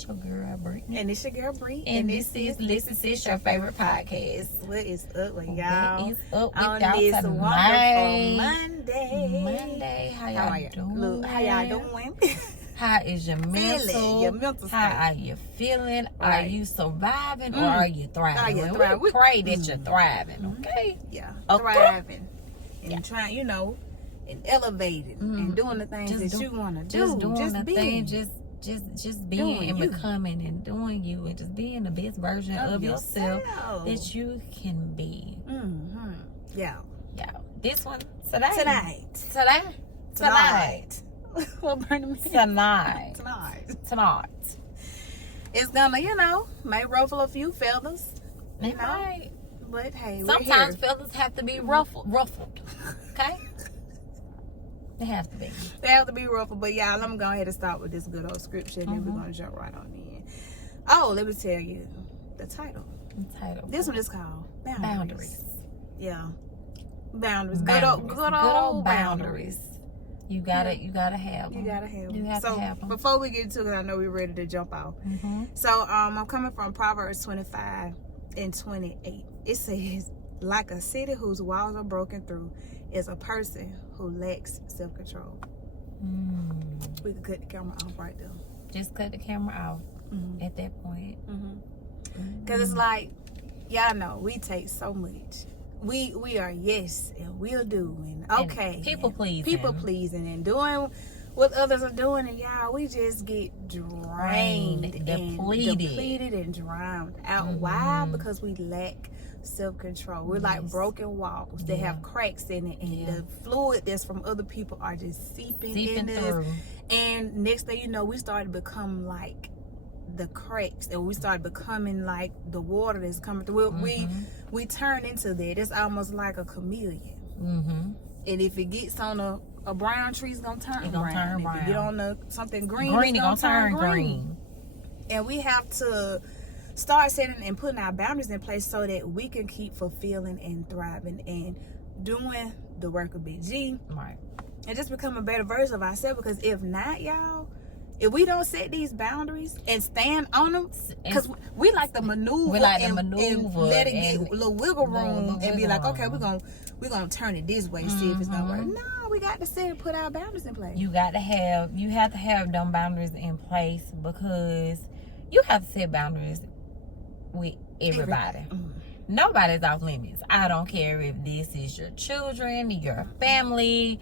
it's your girl, Brittany. And it's your girl, Bree. And this is Listen Sis, your favorite podcast. What is up with y'all? What is up with on y'all this tonight? wonderful Monday. Monday, how y'all doing? Look, how y'all doing? How is your mental? Your mental state. How are you feeling? Right. Are you surviving or are you thriving? Are you Well, thriving? we pray that you're thriving, okay? Yeah, Okay. thriving. And Yeah. trying, and elevating and doing the things Just that you want to do. Just doing the being. thing, just being Doing and you. becoming and doing you and just being the best version of yourself that you can be. Mm-hmm. Yeah. Yeah. This one today. Tonight. What burning me? Tonight. It's gonna, may ruffle a few feathers. It might. But hey, Sometimes we're here. feathers have to be ruffled. Okay? They have to be. They have to be ruffled. But y'all, I'm gonna go ahead and start with this good old scripture, and then we're gonna jump right on in. Oh, let me tell you the title. This one is called Boundaries. Yeah. Boundaries. Good old boundaries. You gotta have them. You gotta have them. You have to have them. Before we get to it, I know we're ready to jump off. Mm-hmm. So I'm coming from Proverbs 25 and 28. It says, like a city whose walls are broken through is a person who lacks self-control. We could cut the camera off right there. Just cut the camera off at that point. Because it's like, y'all know, we take so much. We are yes and we'll do and okay. And people pleasing and doing what others are doing, and y'all, we just get drained and depleted and drowned out. Why? Because we lack self-control. We're like broken walls that have cracks in it, and the fluid that's from other people are just seeping in through. us. And next thing you know, we started to become like the cracks, and we started becoming like the water that's coming through. We turn into that. It's almost like a chameleon. And if it gets on a brown tree, it's gonna turn brown. If you get on something green, it's gonna turn green. And we have to start setting and putting our boundaries in place so that we can keep fulfilling and thriving and doing the work of Big G. Right. And just become a better version of ourselves. Because if not, y'all, if we don't set these boundaries and stand on them, because we like to maneuver, and let it get a little wiggle room and be like, okay, we're gonna turn it this way, see if it's gonna work. No, we got to set and put our boundaries in place. You have to have them boundaries in place, because you have to set boundaries with everybody. Nobody's off limits. I don't care if this is your children, your family,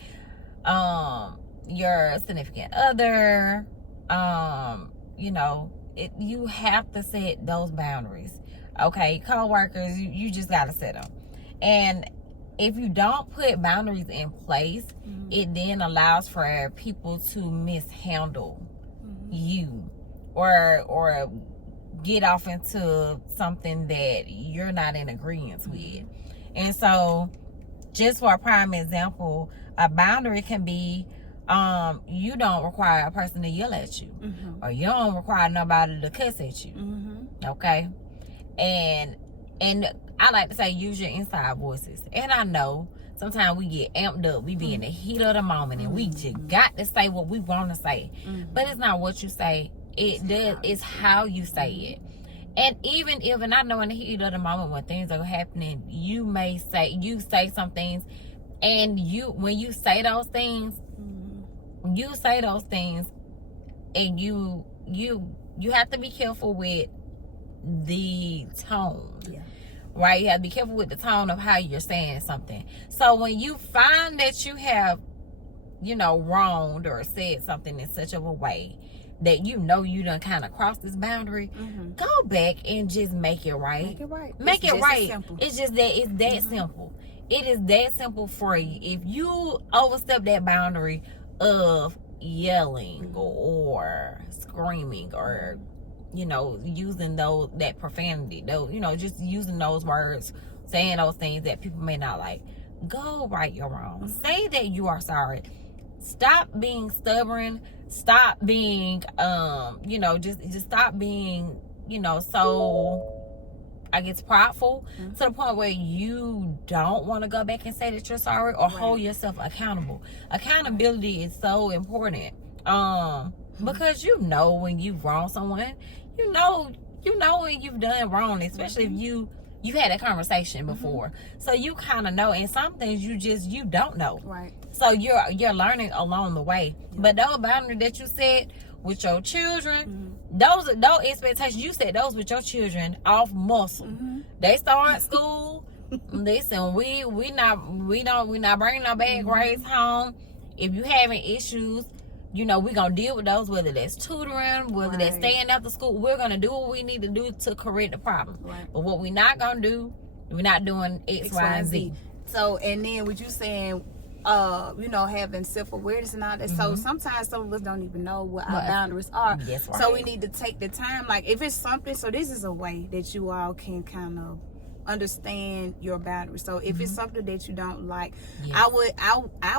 your significant other. You have to set those boundaries. Okay, co-workers, you just gotta set them. And if you don't put boundaries in place, it then allows for people to mishandle you or get off into something that you're not in agreement with. And so, just for a prime example, a boundary can be you don't require a person to yell at you, or you don't require nobody to cuss at you. Okay, and I like to say, use your inside voices. And I know sometimes we get amped up, we be in the heat of the moment, and we just got to say what we want to say. But it's not what you say; it's how you say it. And even if, and I know in the heat of the moment when things are happening, you say some things, and when you say those things. You say those things, and you have to be careful with the tone, right? You have to be careful with the tone of how you're saying something. So when you find that you have, wronged or said something in such of a way that you done kind of crossed this boundary, go back and just make it right. Make it right. It's just that it's that simple. It is that simple for you. If you overstep that boundary of yelling or screaming or using that profanity, just using those words, saying those things that people may not like, go right your wrong. Say that you are sorry. Stop being stubborn. Stop being just stop being so I guess prideful to the point where you don't want to go back and say that you're sorry or hold yourself accountable. Accountability is so important. because you know when you've wronged someone, you know when you've done wrong, especially if you had a conversation before, so you kind of know. And some things you don't know, Right. so you're learning along the way. But those boundaries that you set with your children, those expectations you set those with your children off muscle. They start school. Listen, we not bringing no bad grades home. If you having issues, we're gonna deal with those, whether that's tutoring, whether that's staying after school. We're gonna do what we need to do to correct the problem. Right. But what we're not gonna do, we're not doing X, Y, and Z. So, and then what you saying, having self-awareness and all that. So sometimes some of us don't even know what our boundaries are. That's right. So we need to take the time, like if it's something, so this is a way that you all can kind of understand your boundaries. So if it's something that you don't like, I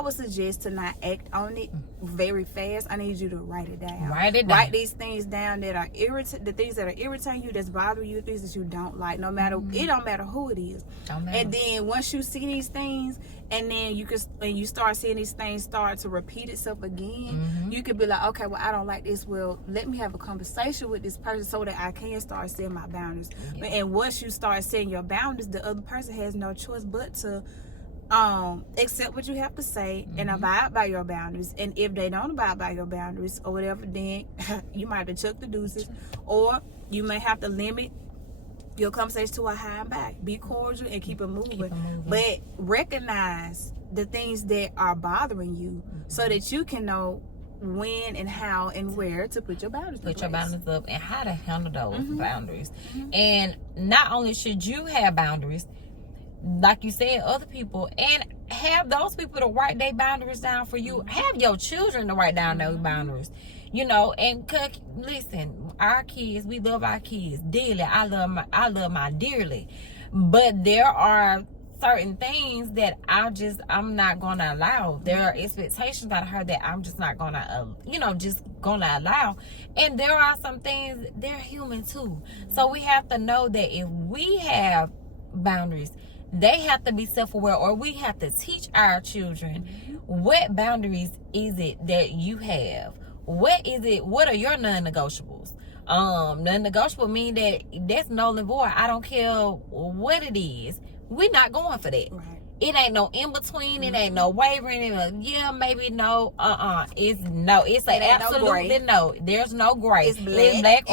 would suggest to not act on it very fast. I need you to write it down. Write these things down that are the things that are irritating you, that's bothering you, things that you don't like. No matter it don't matter who it is. And then once you see these things, and then you start seeing these things start to repeat itself again, you could be like, okay, well, I don't like this. Well, let me have a conversation with this person so that I can start setting my boundaries. And once you start setting your boundaries, the other person has no choice but to accept what you have to say and abide by your boundaries. And if they don't abide by your boundaries or whatever, then you might have to chuck the deuces, or you may have to limit your conversation to a high and back. Be cordial and keep it moving. But recognize the things that are bothering you so that you can know when and how and where to put your boundaries up and how to handle those boundaries. And not only should you have boundaries, like you said, other people, and have those people to write their boundaries down for you. Have your children to write down those boundaries. And listen, our kids, we love our kids dearly. I love my dearly. But there are certain things that I'm not gonna allow. There are expectations out of her that I'm just not gonna allow. And there are some things, they're human too. So we have to know that if we have boundaries, they have to be self-aware, or we have to teach our children what boundaries is it that you have. What is it? What are your non-negotiables? Non-negotiable mean that's null and void. I don't care what it is. We're not going for that. Right. It ain't no in between. It ain't no wavering. Maybe no. It's no. It's an absolutely no. There's no gray. It's black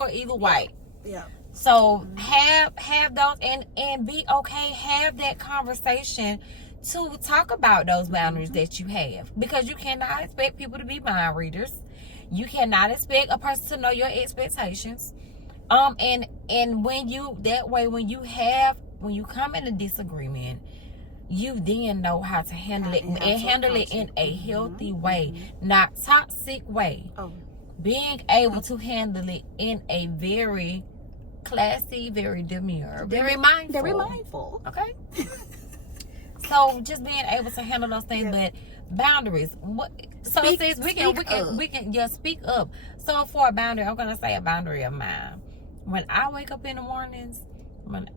or either white. Yeah. So have those and be okay. Have that conversation to talk about those boundaries that you have, because you cannot expect people to be mind readers. You cannot expect a person to know your expectations. And when you come in a disagreement, you then know how to handle it, and handle it in a healthy way, not toxic way. Being able to handle it in a very classy, very demure, very mindful. Okay. So just being able to handle those things, but boundaries. So we can speak up. So for a boundary, I'm gonna say a boundary of mine. When I wake up in the mornings, when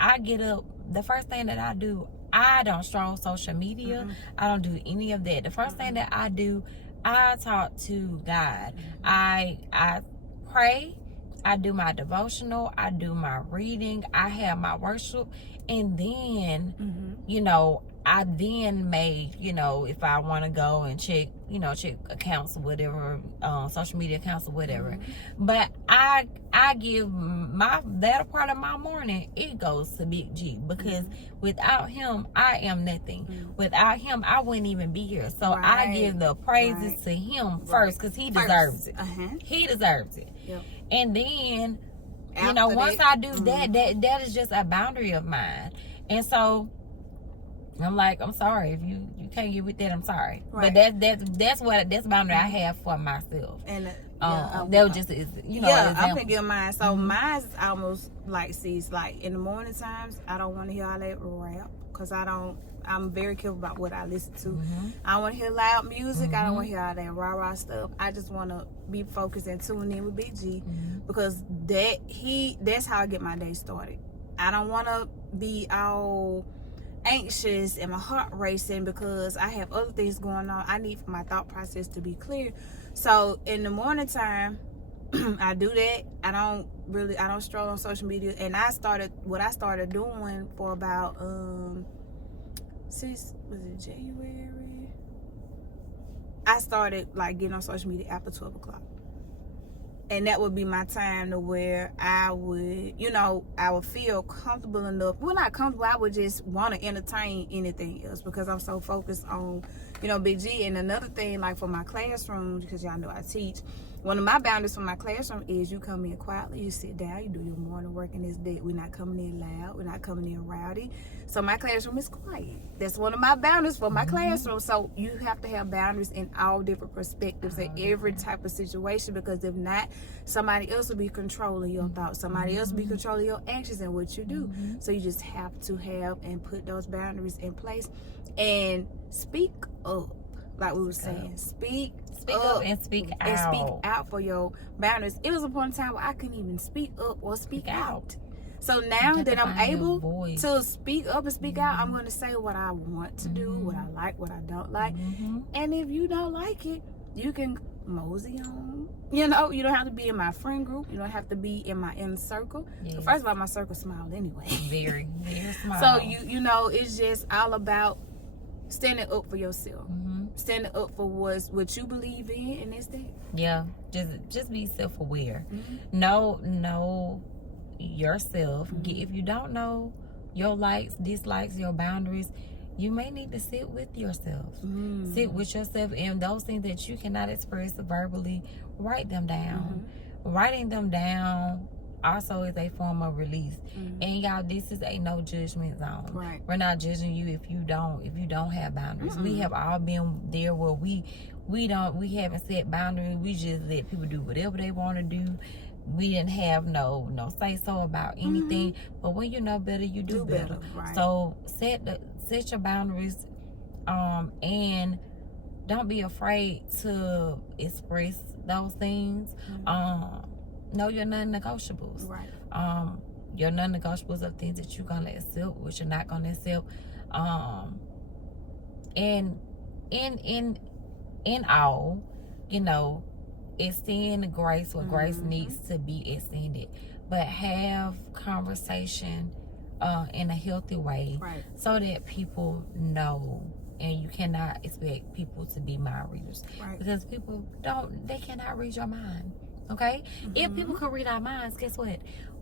I get up, the first thing that I do, I don't stroll social media. I don't do any of that. The first thing that I do, I talk to God. I pray. I do my devotional. I do my reading. I have my worship. And then, I then may, if I want to go and check accounts or whatever, social media accounts or whatever. But I give that part of my morning, it goes to Big G, because without him, I am nothing. Without him, I wouldn't even be here. So I give the praises to him first, because he deserves it. He deserves it. Yep. And then, once I do that is just a boundary of mine. And so I'm like, I'm sorry if you can't get with that. I'm sorry, but that's a boundary I have for myself. And that was just I'm thinking of mine. So mine's almost like, like in the morning times, I don't want to hear all that rap, because I'm very careful about what I listen to. I don't want to hear loud music. I don't want to hear all that rah-rah stuff. I just want to be focused and tuned in with Big G, because that's how I get my day started. I don't want to be all anxious and my heart racing because I have other things going on. I need my thought process to be clear. So in the morning time, I do that. I don't stroll on social media. And I started doing for about since, was it January? I started like getting on social media after 12 o'clock. And that would be my time to where I would, I would feel comfortable enough. Well, not comfortable. I would just want to entertain anything else because I'm so focused on, Big G. And another thing, like for my classroom, because y'all know I teach, one of my boundaries for my classroom is you come in quietly, you sit down, you do your morning work in this day. We're not coming in loud. We're not coming in rowdy. So my classroom is quiet. That's one of my boundaries for my classroom. So you have to have boundaries in all different perspectives in every type of situation, because if not, somebody else will be controlling your thoughts. Somebody else will be controlling your actions and what you do. So you just have to have and put those boundaries in place and speak up. Like we were saying, speak up and speak out. And speak out for your boundaries. It was a point in time where I couldn't even speak up or speak out. So now that I'm able to speak up and speak out, I'm going to say what I want to do, what I like, what I don't like. And if you don't like it, you can mosey on. You don't have to be in my friend group. You don't have to be in my inner circle. Yes. So first of all, my circle small anyway. Very, very small. So it's just all about standing up for yourself. Standing up for what you believe in, and that's that. Yeah, just be self-aware. Know yourself. If you don't know your likes, dislikes, your boundaries, you may need to sit with yourself. Sit with yourself, and those things that you cannot express verbally, write them down. Writing them down also is a form of release. And y'all, this is a no judgment zone. Right. We're not judging you if you don't have boundaries. We have all been there where we haven't set boundaries. We just let people do whatever they want to do. We didn't have no say so about anything. But when you know better, you do better. Right. So set your boundaries, and don't be afraid to express those things. Know your non-negotiables. Right. Your non-negotiables are things that you're gonna accept, which you're not gonna accept. And in all, extend grace where grace needs to be extended, but have conversation in a healthy way, right, so that people know. And you cannot expect people to be mind readers, right, because people cannot read your mind. Okay? If people could read our minds, guess what?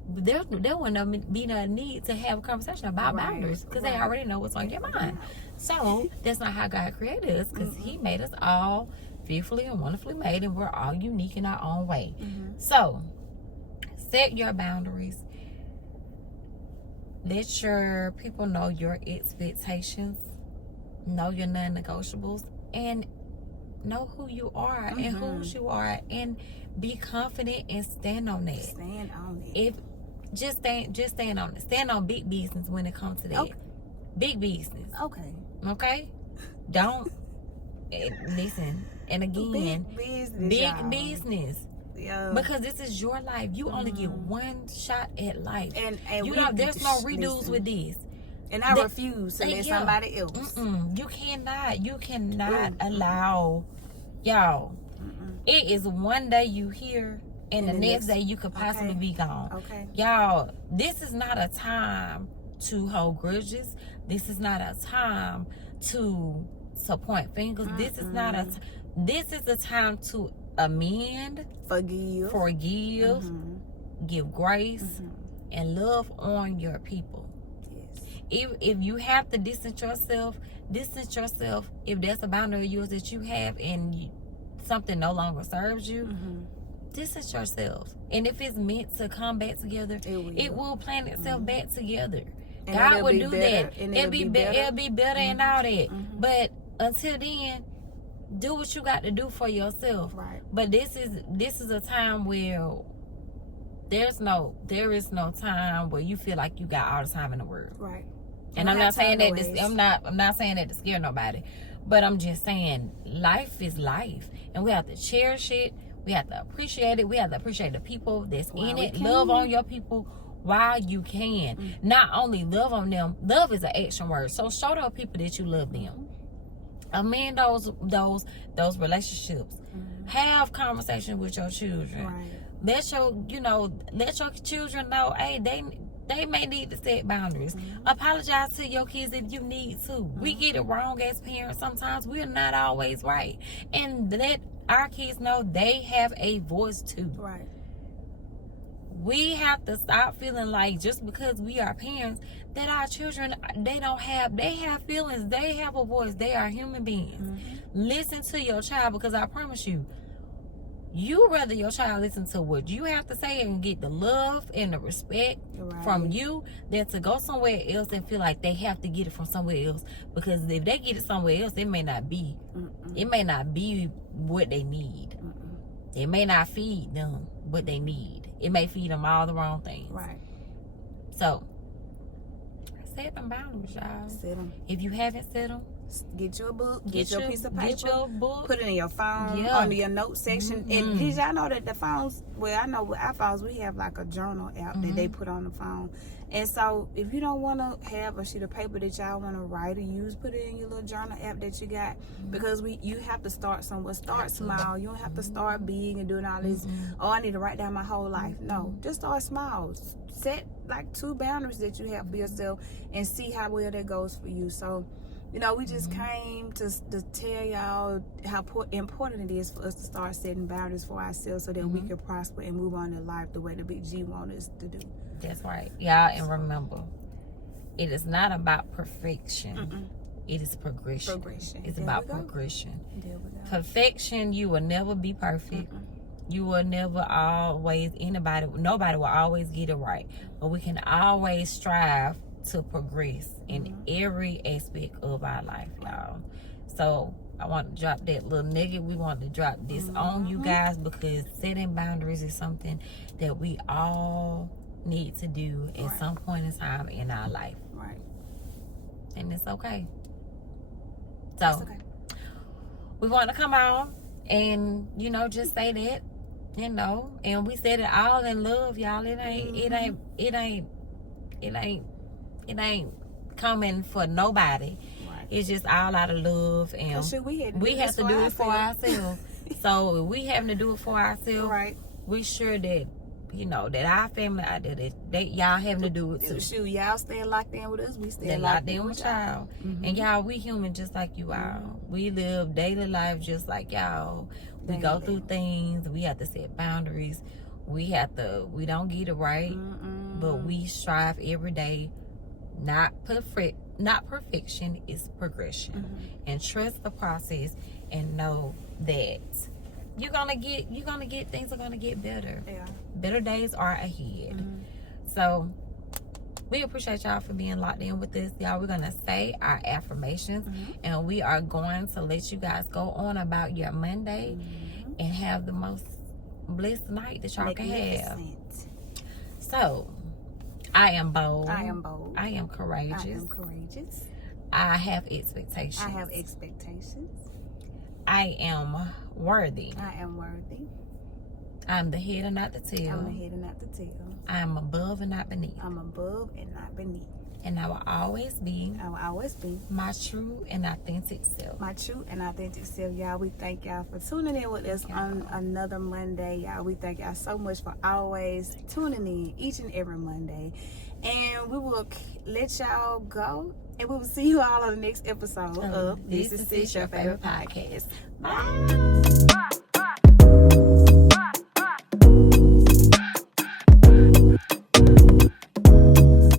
There wouldn't be no need to have a conversation about boundaries, because they already know what's on your mind. So that's not how God created us, because He made us all fearfully and wonderfully made, and we're all unique in our own way. So set your boundaries. Let your people know your expectations, know your non-negotiables, and know who you are and whose you are, and be confident and stand on that. Stand on it. Just stand on it. Stand on big business when it comes to that. Okay. Big business. Okay. Don't listen. And again, big business. Yeah. Because this is your life. You only get one shot at life. And there's no redos with this. And I refuse to let somebody else. You cannot allow, y'all. It is one day you here, and the next day you could possibly be gone. Okay. Y'all, this is not a time to hold grudges. This is not a time to point fingers. This is not this is a time to amend, forgive, give grace, and love on your people. If you have to distance yourself. If that's a boundary of yours that you have, and something no longer serves you, distance yourself. And if it's meant to come back together, it will plan itself back together. And God will do that. It'll be better and all that. But until then, do what you got to do for yourself. Right. But this is a time where there is no time where you feel like you got all the time in the world. Right. And I'm not saying that I'm not saying that to scare nobody, but I'm just saying life is life, and we have to cherish it. We have to appreciate it. We have to appreciate the people that's in it. Love on your people while you can. Not only love on them, love is an action word. So show those people that you love them. Amend those relationships. Have conversations with your children. Right. Let your children know, hey, they may need to set boundaries. Apologize to your kids if you need to. We get it wrong as parents. Sometimes we're not always right. And let our kids know they have a voice too. Right. We have to stop feeling like just because we are parents that our children, they have feelings, they have a voice, they are human beings. Listen to your child, because I promise you rather your child listen to what you have to say and get the love and the respect from you than to go somewhere else and feel like they have to get it from somewhere else. Because if they get it somewhere else, it may not be what they need. It may not feed them what they need. It may feed them all the wrong things. Right. So set them boundaries, y'all. Set them. If you haven't set them, get you a book, get your piece of paper, get your book, put it in your phone, under your note section. And did y'all know that the phones, well, I know with our phones, we have like a journal app that they put on the phone. And so if you don't want to have a sheet of paper that y'all want to write or use, put it in your little journal app that you got. Because you have to start somewhere. Start small. You don't have to start big and doing all this, oh, I need to write down my whole life. No, just start small. Set like 2 boundaries that you have for yourself and see how well that goes for you. So, we just came to tell y'all how important it is for us to start setting boundaries for ourselves so that we can prosper and move on in life the way the Big G wants us to do. That's right. Y'all, and remember, it is not about perfection. It is progression. It's about progression. There we go. Perfection, you will never be perfect. You will never always, nobody will always get it right. But we can always strive to progress in every aspect of our life, y'all. So I want to drop that little nugget. We want to drop this on you guys, because setting boundaries is something that we all need to do at some point in time in our life. Right. And it's okay. So we want to come on and just say that, and we said it all in love, y'all. It ain't coming for nobody. Right. It's just all out of love, and we have to do it for ourselves. So if we having to do it for ourselves, right, we sure that that our family out there, that y'all having to do it too. Shoot, y'all staying locked in with us, we stay locked in with y'all. And y'all, we human just like you are. We live daily life just like y'all. We go through things. We have to set boundaries. We don't get it right, but we strive every day. Not perfection, is progression. And trust the process and know that you're gonna get things are gonna get better. Better days are ahead. So we appreciate y'all for being locked in with us, y'all. We're gonna say our affirmations, and we are going to let you guys go on about your Monday and have the most blessed night that y'all can have. So I am bold. I am bold. I am courageous. I am courageous. I have expectations. I have expectations. I am worthy. I am worthy. I'm the head and not the tail. I'm the head and not the tail. I am above and not beneath. I'm above and not beneath. And I will always be. I will always be. My true and authentic self. My true and authentic self, y'all. We thank y'all for tuning in with us on another Monday, y'all. We thank y'all so much for always tuning in each and every Monday. And we will let y'all go. And we will see you all on the next episode of This Is Sis, Your Favorite Podcast. Bye.